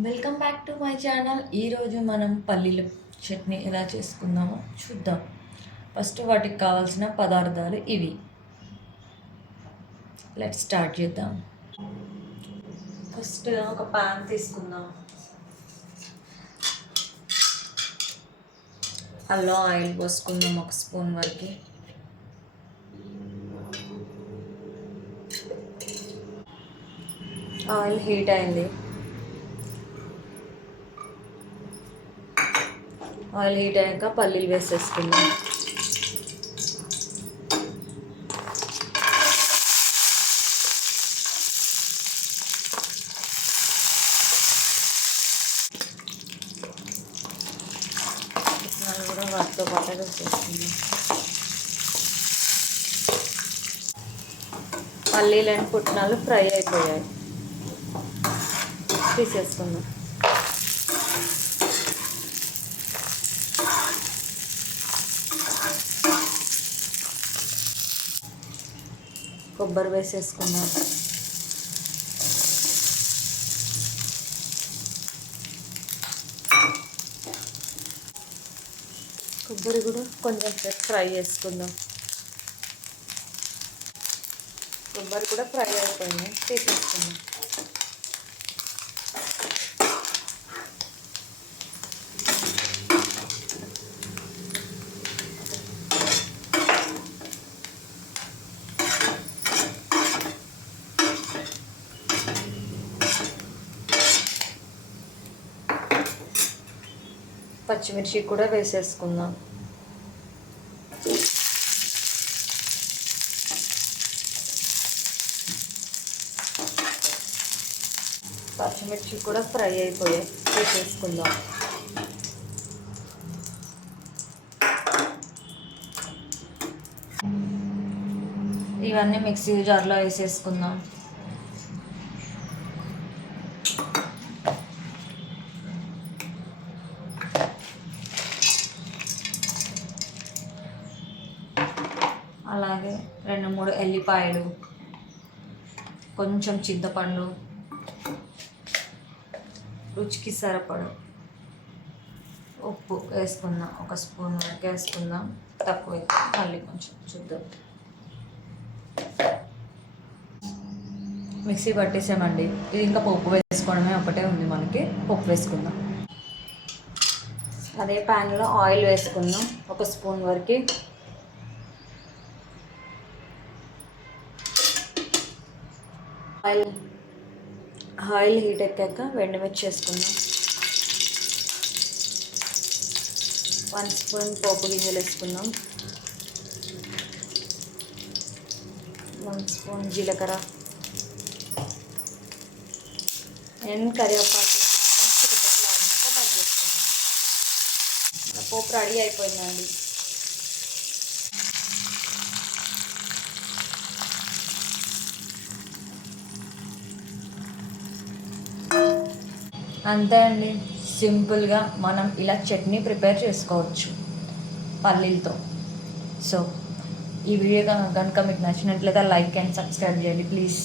Welcome back to my channel. ఈరోజు మనం పల్లీల చట్నీ ఎలా చేసుకుందామో చూద్దాం. ఫస్ట్ వాటికి కావాల్సిన పదార్థాలు ఇవి. లెట్ స్టార్ట్ చేద్దాం. ఫస్ట్ ఒక పాన్ తీసుకుందాం. అందులో ఆయిల్ పోసుకుందాం ఒక స్పూన్ వరకు. ఆయిల్ హీట్ అయింది. ఆయిల్ హీట్ అయ్యాక పల్లీలు వేసేసుకుందాం. పుట్నాలు కూడా వాటితో పాటు వేసేసుకుందాం. పల్లీలు అండ్ పుట్నాలు ఫ్రై అయిపోయాయి, తీసేసుకుందాం. కొబ్బరి వేసేసుకుందాం. కొబ్బరి కూడా కొంచెం సేపు ఫ్రై చేసుకుందాం. కొబ్బరి కూడా ఫ్రై అయిపోయింది, తీసేసుకుందాం. పచ్చిమిర్చి కూడా వేసేసుకుందాం. పచ్చిమిర్చి కూడా ఫ్రై అయిపోయాయి, వేసేసుకుందాం. ఇవన్నీ మిక్సీ జార్లో వేసేసుకుందాం. అలాగే 2-3 ఎల్లిపాయలు, కొంచెం చింతపండు, రుచికి సరిపడ ఉప్పు వేసుకుందాం. ఒక స్పూన్ వరకు వేసుకుందాం, తక్కువ మళ్ళీ కొంచెం చూద్దాం. మిక్సీ పట్టేసామండి. ఇది ఇంకా పప్పు వేసుకోవడమే ఒకటే ఉంది మనకి. పప్పు వేసుకుందాం. అదే ప్యాన్లో ఆయిల్ వేసుకుందాం, ఒక స్పూన్ వరకు. ఆయిల్ హీట్ ఎక్కాక ఎండుమిర్చి వేసుకుందాం. 1 స్పూన్ పోపు గింజలు వేసుకుందాం. 1 స్పూన్ జీలకర్ర అండ్ కరివేపాకు చిటపట్లాడినాక బంద్ చేసుకుందాం. పోపు రెడీ అయిపోయిందండి. అంతే అండి, సింపుల్గా మనం ఇలా చట్నీ ప్రిపేర్ చేసుకోవచ్చు పల్లీలతో. సో ఈ వీడియో కనుక మీకు నచ్చినట్లయితే లైక్ అండ్ సబ్స్క్రైబ్ చేయండి ప్లీజ్.